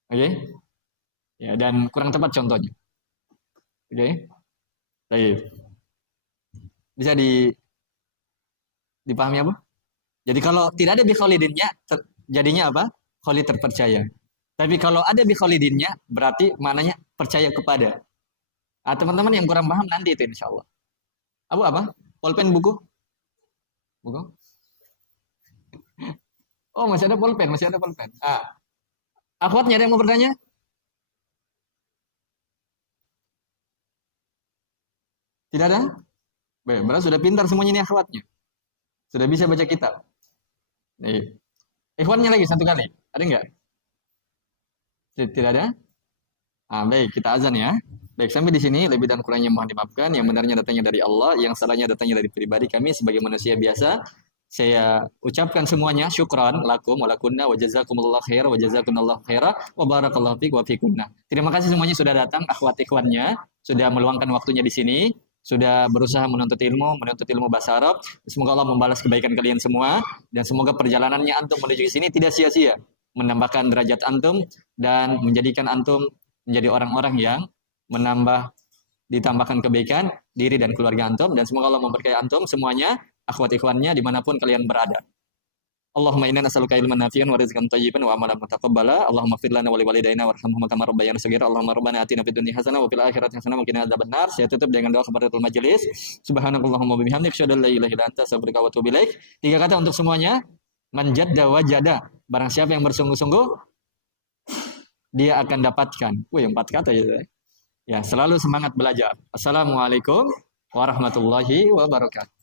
Oke? Okay? Ya, dan kurang tepat contohnya. Oke? Okay? Baik. Bisa dipahami apa? Jadi kalau tidak ada bi kholidinnya, jadinya apa? Kholid terpercaya. Tapi kalau ada bi kholidinnya, berarti maknanya percaya kepada. Teman-teman yang kurang paham nanti itu insya Allah. Apa? Pulpen buku? Buku? Oh, masih ada pulpen. Akhwatnya ada yang mau bertanya? Tidak ada? Baik, berarti sudah pintar semuanya ini akhwatnya. Sudah bisa baca kitab. Nih. Ikhwannya lagi satu kali. Ada enggak? Tidak ada? Baik, kita azan ya. Baik, sampai di sini lebih dan kurangnya mohon dimaafkan. Yang benarnya datangnya dari Allah, yang salahnya datangnya dari pribadi kami sebagai manusia biasa. Saya ucapkan semuanya syukran lakum wa lakunna wa jazakumullahu khair wa jazakumullahu khaira wa barakallahu fiik wa fiikunna. Terima kasih semuanya sudah datang, akhwat ikhwannya, sudah meluangkan waktunya di sini, sudah berusaha menuntut ilmu bahasa Arab. Semoga Allah membalas kebaikan kalian semua dan semoga perjalanannya antum menuju ke sini tidak sia-sia, menambahkan derajat antum dan menjadikan antum menjadi orang-orang yang ditambahkan kebaikan diri dan keluarga antum, dan semoga Allah memberkahi antum semuanya, akhwat ikhwannya dimanapun kalian berada. Allahumma inna nas'aluka ilman nafi'an wa rizqan thayyiban wa amalan mutaqabbala. Allahumma fir lana wa li walidayna warhamhum kama rabbayana shaghira. Allahumma rabbana atina fid dunya hasanah wa fil akhirati hasanah wa qina adzabannar. Saya tutup dengan doa kafaratul majelis. Subhanakallahumma wa bihamdika asyhadu an la ilaha illa anta astaghfiruka wa atubu ilaik. 3 kata untuk semuanya. Man jadda wajada. Barang siapa yang bersungguh-sungguh, dia akan dapatkan. 4 kata ya. Ya, selalu semangat belajar. Assalamualaikum warahmatullahi wabarakatuh.